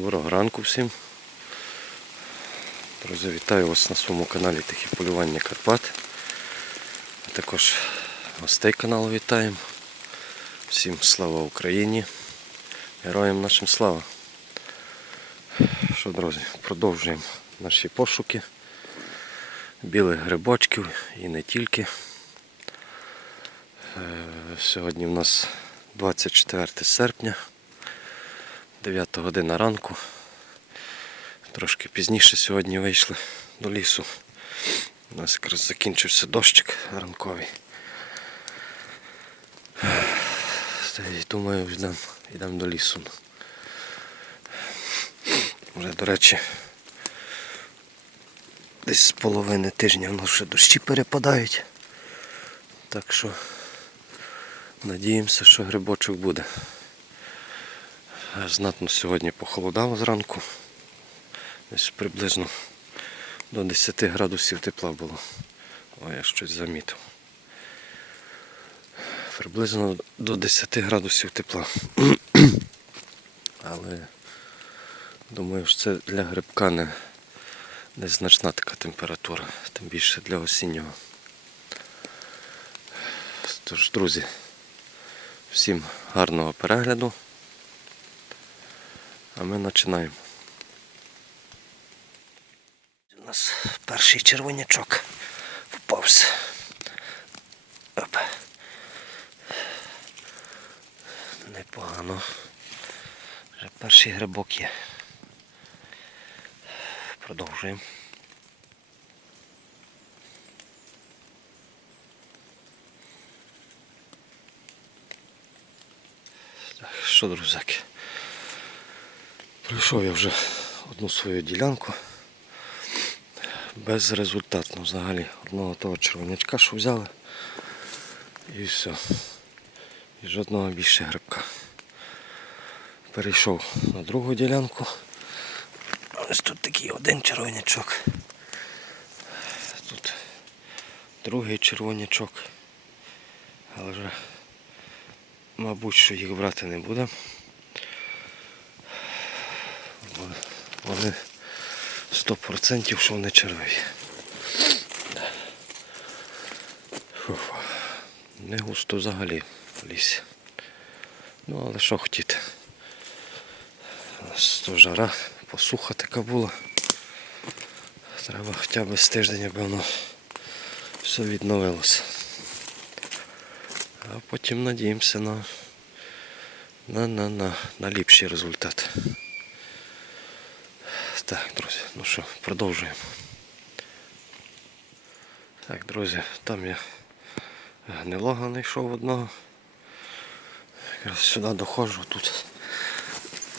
Доброго ранку всім. Друзі, вітаю вас на своєму каналі Тихі полювання Карпат. А також гостей каналу вітаємо. Всім слава Україні. Героям нашим слава. Що, друзі, продовжуємо наші пошуки білих грибочків і не тільки. Е, Сьогодні в нас 24 серпня. 9 година ранку. Трошки пізніше сьогодні вийшли до лісу. У нас якраз закінчився дощик ранковий. Думаю, йдемо йдемо до лісу. Вже, до речі, десь з половини тижня в нас вже дощі перепадають. Так що надіємося, що грибочок буде. Знатно сьогодні похолодало зранку. Десь приблизно до 10 градусів тепла було. Ой, я щось замітив. Приблизно до 10 градусів тепла. Але думаю, що це для грибка не незначна така температура, тим більше для осіннього. Тож, друзі, всім гарного перегляду. А ми починаємо. У нас перший червонячок впався. Оп. Непогано. Вже перший грибок є. Продовжуємо. Так, що, друзяки? Пройшов я вже одну свою ділянку. Безрезультатно взагалі одного того червонячка, що взяли. І все. І жодного більше грибка. Перейшов на другу ділянку. Ось тут такий один червонячок. Тут другий червонячок. Але вже, мабуть, що їх брати не будемо. Вони 100% що вони червиві. Фух. Не густо взагалі в лісі. Ну але що хотіти. У нас жара, посуха така була. Треба хоча б з тиждень, аби воно все відновилося. А потім надіємося на, на, на, на, на ліпший результат. Так, друзі, ну що, продовжуємо. Так, друзі, там я гнилога знайшов одного. Якраз сюди доходжу, тут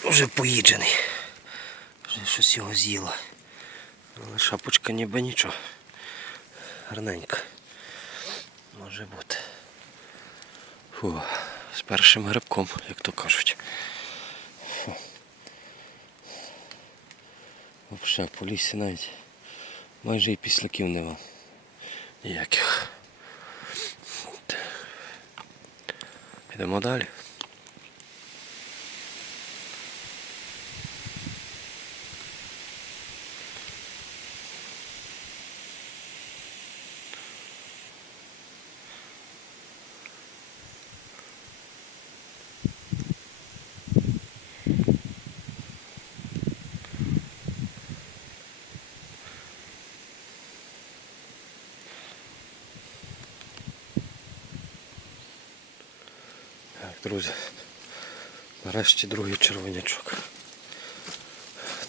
вже поїджений. Вже щось його з'їло. Але шапочка ніби нічого. Гарненька. Може бути. Фу, з першим грибком, як то кажуть. Взагалі по лісі навіть майже і післяків нема. Ніяких. Йдемо далі. Так, друзі. Нарешті другий червонячок.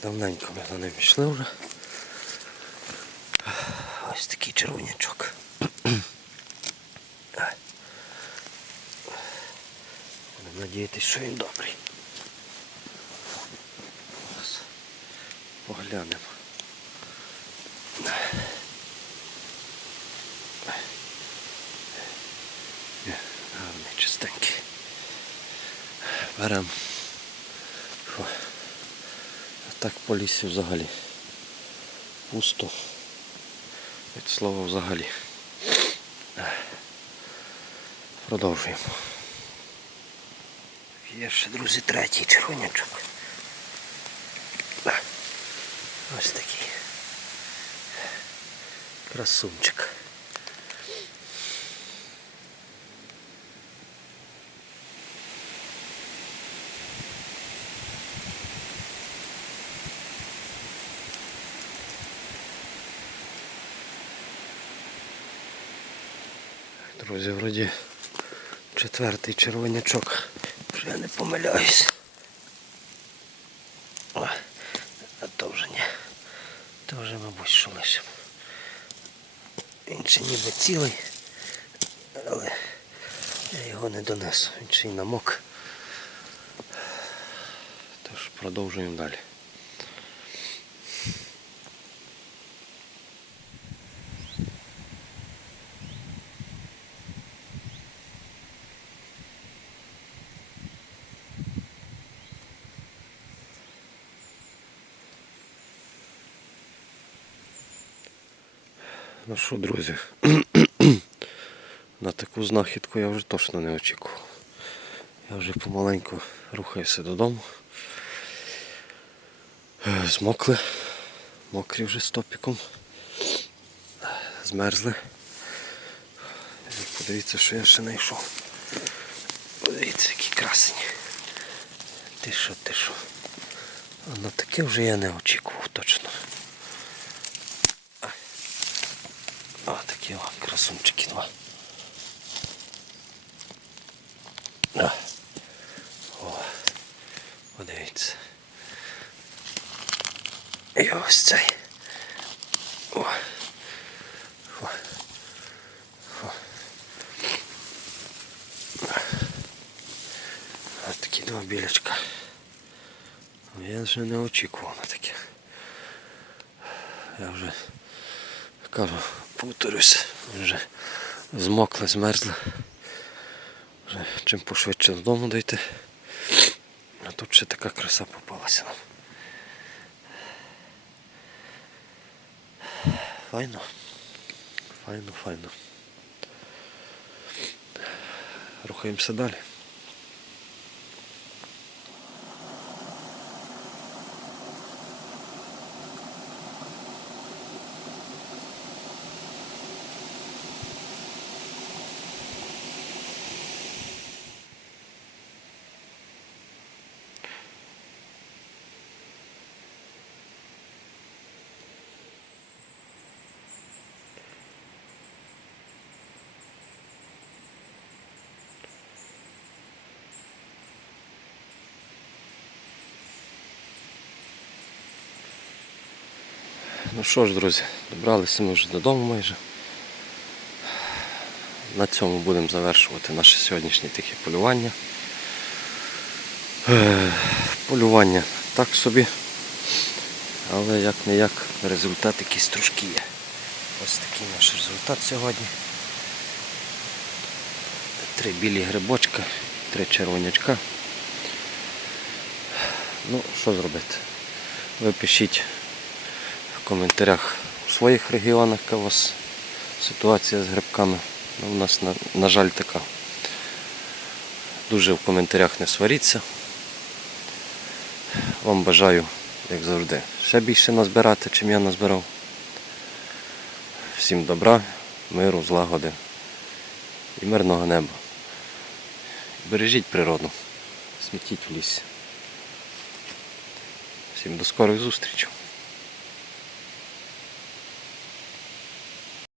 Давненько ми за ним йшли вже. Ось такий червонячок. Будемо надіятися, що він добрий. Поглянемо. Беремо. А так по лісі взагалі. Пусто. Від слова взагалі. Продовжуємо. Є ще, друзі, третій червонячок. Ось такий. Красунчик. Друзі, вроді четвертий червонячок. Вже я не помиляюсь. О, а то вже ні. То вже, мабуть, що лишимо. Ще ніби цілий, але я його не донесу. Він ще й намок. Тож продовжуємо далі. Ну що, друзі, на таку знахідку я вже точно не очікував. Я вже помаленьку рухаюся додому. Змокли, мокрі вже з топіком. Змерзли. Подивіться, що я ще знайшов. Подивіться, які красені. Ти що, ти що? А на таке вже я не очікував точно. О, такі о, красунчики два. А. О, подивіться. І ось цей. О. О. О. Ось такі два білячка. Я вже не очікував на таке. Я вже кажу, повторюсь, вже змокли, змерзли. Вже чим пошвидше додому дойти. А тут ще така краса попалася нам. Файно. Файно, файно. Рухаємося далі. Ну що ж, друзі, добралися ми вже додому майже. На цьому будемо завершувати наше сьогоднішнє тихе полювання. Е, Полювання так собі. Але як не як результат якийсь трошки є. Ось такий наш результат сьогодні. Три білі грибочка, три червонячка. Ну, що зробити? Ви пишіть в коментарях у своїх регіонах, яка у вас ситуація з грибками. Ну, у нас, на, на жаль, така. Дуже в коментарях не сваріться. Вам бажаю, як завжди, ще більше назбирати, чим я назбирав. Всім добра, миру, злагоди і мирного неба. Бережіть природу, смітіть в лісі. Всім до скорих зустрічей.